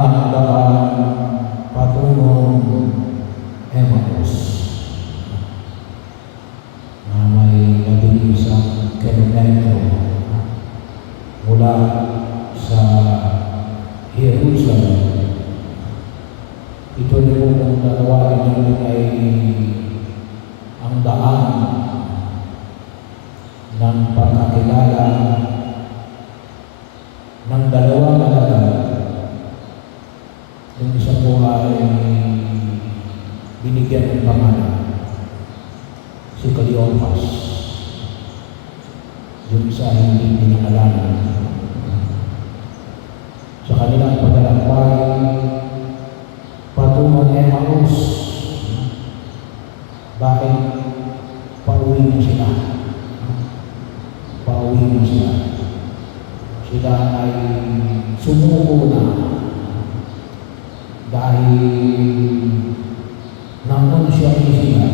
ang daan patungong Emmaus na may nabilisang kilometro mula sa Jerusalem. Ito rin kung tatawagin natin ay ang daan ng pagkakilala ng dalawang alagad. Yung isa po ay binigyan ng pangalan, si Cleopas. Yung isa hindi pinakalanan. Sa kanilang paglalakbay patungong Emmaus, bakit pauwi na sila? Pauwi na sila. Sila ay sumuko na dahil nanunsya sila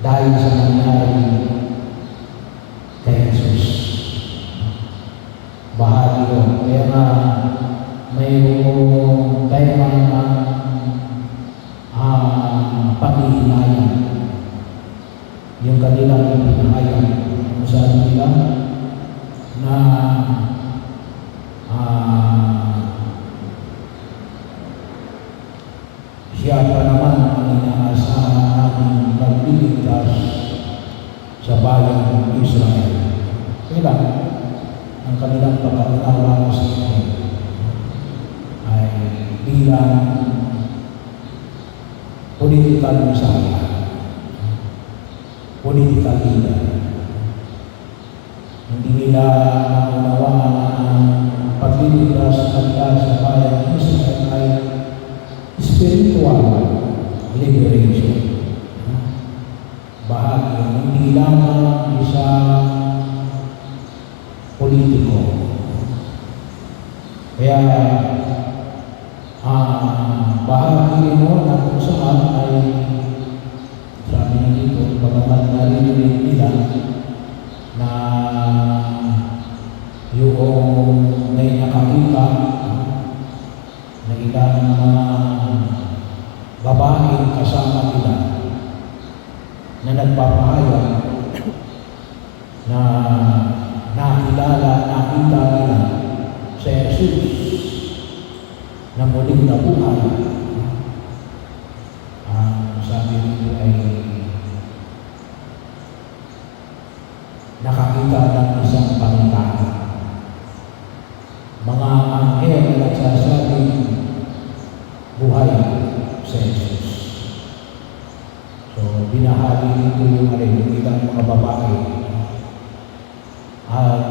dahil sa nangyari kay Jesus. Bahagi yun. Kaya nga mayroong tema ng panghihinayang. Yung kanilang pinahayang. Kung saan nila na siya pa naman ang inaasahan namin magliligtas sa bayan ng Israel. Kaya ang kanilang pagkaunawa sa inyo ay bilang political messiah, political leader. Hindi nila naunawaan ang pagliligtas kanila sa bayan ng Israel ay spiritual liberation. Bahagi, hindi lamang isang politiko. Kaya bahagi mo na kung saan ay sabi na dito, bagamat narinig nila na yung may nakakita na ilang babaeng kasama nila na nagpapahayag na nakita nila sa Jesus na muling nabuhay. Sabi nito ay nakakita ng isang pangitang. Mga anghel na nagsasabing buhay sa Jesus. So, binahagi nito yung ilang mga babae. At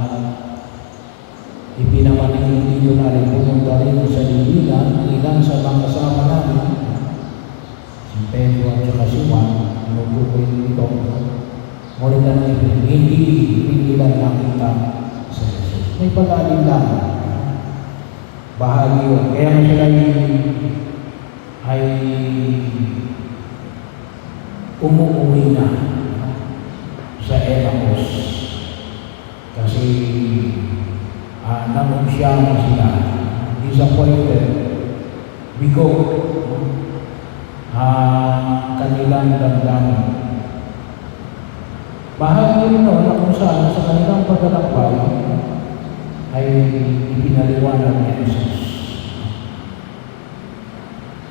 ipinamaningin dito na rin pumunta rin sa libigan ang ilan sa mga kasama namin, si Pedro at saka si Juan, inutukoy nito. Ngunit na hindi nila nakita sa Jesus. May pag-alin lang. Bahagi yun. Kaya sila ay umuwi na sa Emmaus. Kasi nanunsya na sila. Disappointed. Bigo kanilang damdamin. Bahagi rin na kung saan sa kanilang paglalakbay ay ipinaliwanag ni Jesus.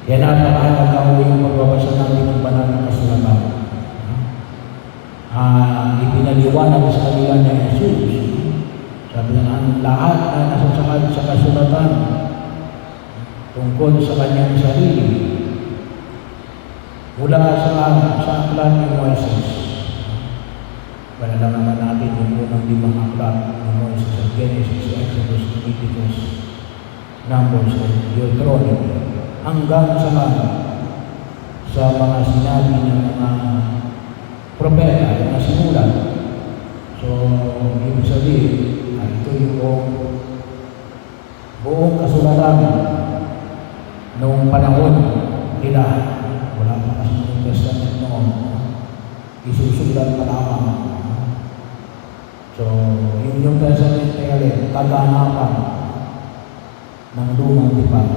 Kaya napakahalaga mo yung pagbabasa namin ng banal na kasulatan. Ipinaliwanag sa kanila ni Jesus. Sabi na ang lahat na nasasakad sa kasulatan tungkol sa kanyang sarili mula sa aklat ni Moises. Panalaman natin yung unang 5 aklat ni Moises sa Genesis, Exodus, Leviticus, Numbers, Deuteronomy, hanggang sa mga sinabi ng mga propeta na simulan. So, ibig sabihin, ito yung buong kasulatan noong panahon nila. Wala pa kasi ng Testament noon. Isusulat pa lamang. So, yung Testament kaya rin, kaganapan ng lumang tipan.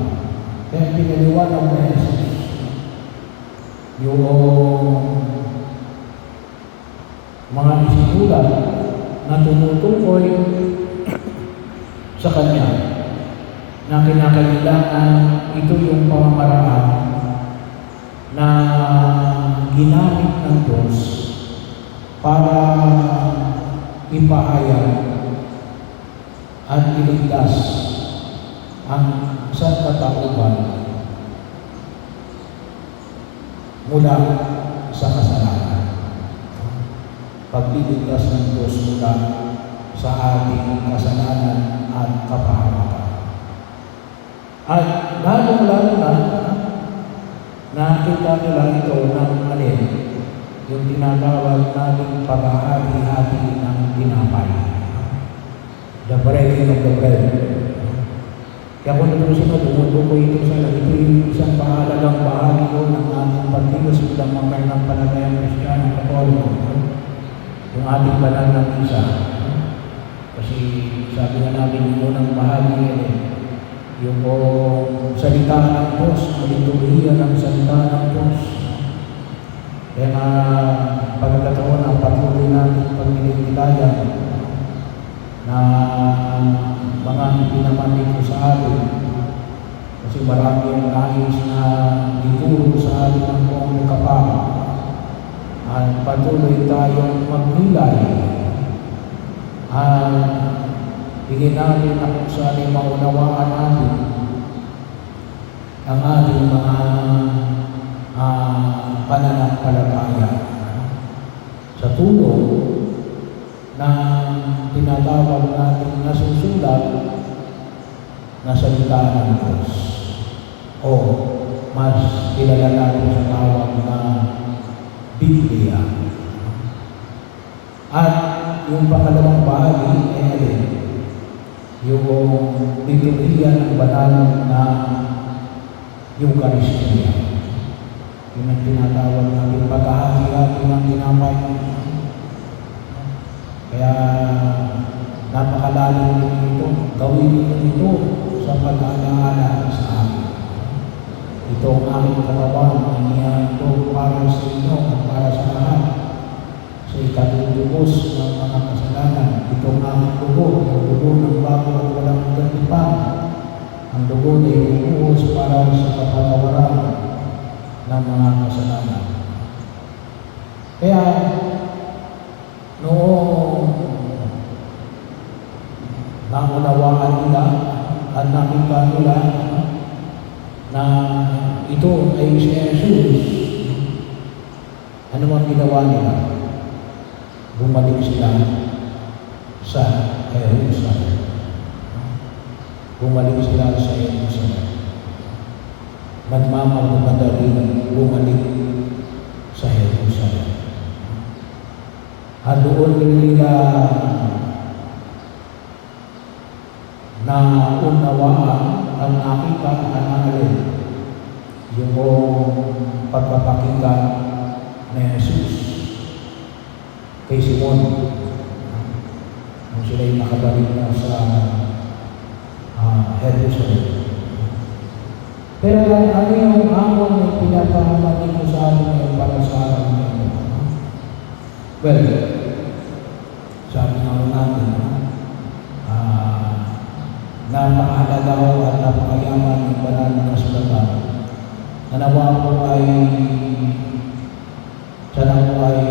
Kaya pinaliwanag na Jesus yung mga isinulat na tumutukoy sa Kanya na kinakailangan ito yung pamamaraan na ginamit ng Diyos para ipahayag at iligtas ang sangkatauhan mula sa kasalanan. Pagliligtas ng Diyos mula sa ating kasalanan at kapahamakan. At lalong-lalo na nakita nila ito ng alin, yung tinatawag nating paghahati-hati ng tinapay. The breaking of the bread. Kaya kung natusin mo, tumutukoy ito sa ito yung isang mahalagang bahagi ko ng ating pagtilos bilang mga pananampalatayang Kristiyano Katoliko. Yung ating banal ng isa. Kasi sabi nga natin yung unang bahagi yung salita ng Diyos, ang liturhiya ng salita ng Diyos. Kaya nga pagkataon ang patuloy natin pagpililayan na mga hindi naman dito sa atin. Kasi marami ang nais na ituro sa atin ng buong kapal. At patuloy tayong magnilay. At hingin natin na kung saan maunawaan natin ang ating mga pananampalataya sa tulong ng tinatawag natin nasusulat na salita ng Diyos o mas kilala natin sa tawag na Biblia. At yung pangalawang bahagi ay alin? Yung liturhiya ng banal na Eucharistia. Yung ang tinatawag natin paghahati-hati ng tinapay. Kaya napakalalim din ito. Gawin ito sa pag-aalaala sa amin. Ito ang aming katawan na niyato para sa inyo at para sa lahat. Sa ikatutubos ng mga kasalanan. Ito ang aming dugo, ang dugo ng bago at walang gantipan. Ang dugo na iuuhos para sa kapatawaran ng mga kasalanan. Kaya, noong naunawaan nila at nakita nila na ito ay si Jesus, ano ang ginawa nila? Bumalik sila sa Jerusalem. Bumalik sila sa Jerusalem. Nagmamagmadali bumalik sa Jerusalem. At doon nila na unawaan ang nakita ang alin, yung pagpapakita ni Jesus kay Simon nung sila'y nakabalik na sa Jerusalem. Pero ano yung hamon na pinapahamanin ko sa atin ngayon para sa araw ngayon? Well, sabi nga natin, napakahalaga at napakayaman ng banal na kasulatan. Nanawa ko ay sana ko ay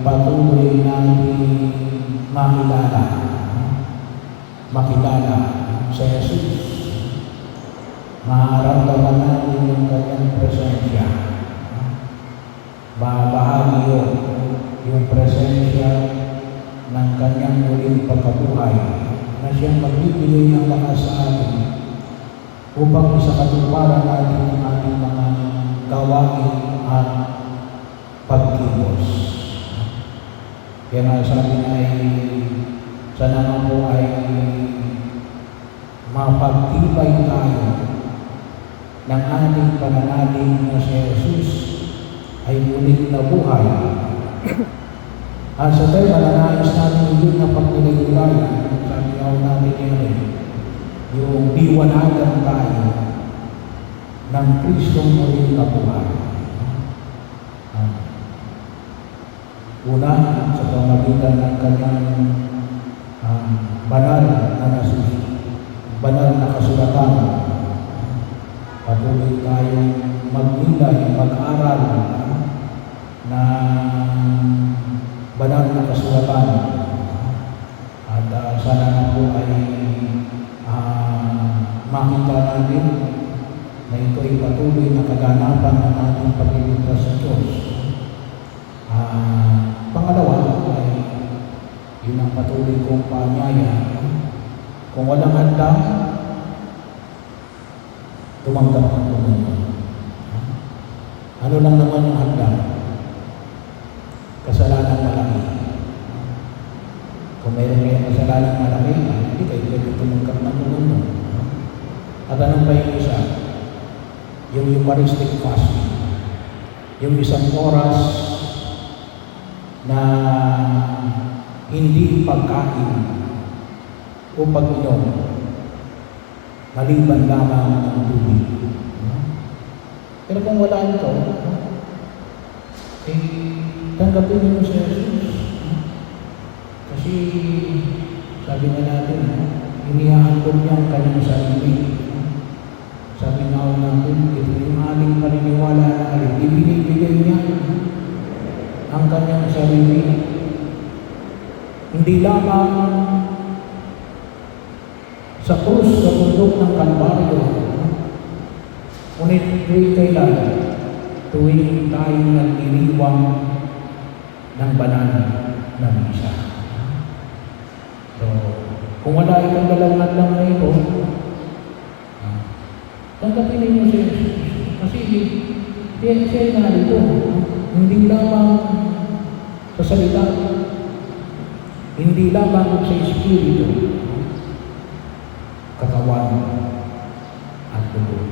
patuloy natin makilala sa Jesus. Maramdaman natin yung kanyang presensya. Bahagi yung presensya ng kanyang muling pagkabuhay na siyang magbibigay ng lakas sa atin upang isakatuparan natin ang ating mga gawain at pagkilos. Kaya nga sabi na ay sana nga po ay mapagtibay tayo ng ating pananalig na si Jesus ay muling nabuhay. At sa tayo, mananais natin yun na pagpililayan. Sabi ako natin yun yung diwanagan tayo ng Kristong muling kabuhay. Una, sa pamamagitan ng kanyang banal na kasulatan, patuloy tayong magnilay, mag-aral ng banal na kasulatan. At sana na po ay makita natin na ito ay patuloy na kaganapan ng ating pagliligtas sa Diyos. Pangalawa ay yun ang patuloy kong paanyaya. Kung walang handa, tumanggap ng Panginoon. Ano lang naman yung handa? Kasalanan malaki. Kung mayroon kayong kasalanan malaki, hindi kayo pwede tumanggap ng Panginoon. At anong pa yung isa? Yung Eucharistic fasting. Yung isang oras na hindi pagkain o pag-inom, maliban lamang ng tubig. Pero kung wala ito, tanggapin niyo si Jesus. Kasi sabi na natin, inihahandog niya ang kanyang sarili. Sabi nga natin, ito yung ating paniniwala na ibinibigay niya ang kanyang sarili. Hindi lamang sa krus, sa bundok ng Kalbaryo, ngunit tuwing kailan, tuwing tayo nagdiriwang ng banal na misa. So, kung wala itong dalawang lang na ito, tanggapin ninyo si Jesus. Kasi siya narito. Hindi lamang sa salita, hindi lamang sa Espiritu, katawan at dugo.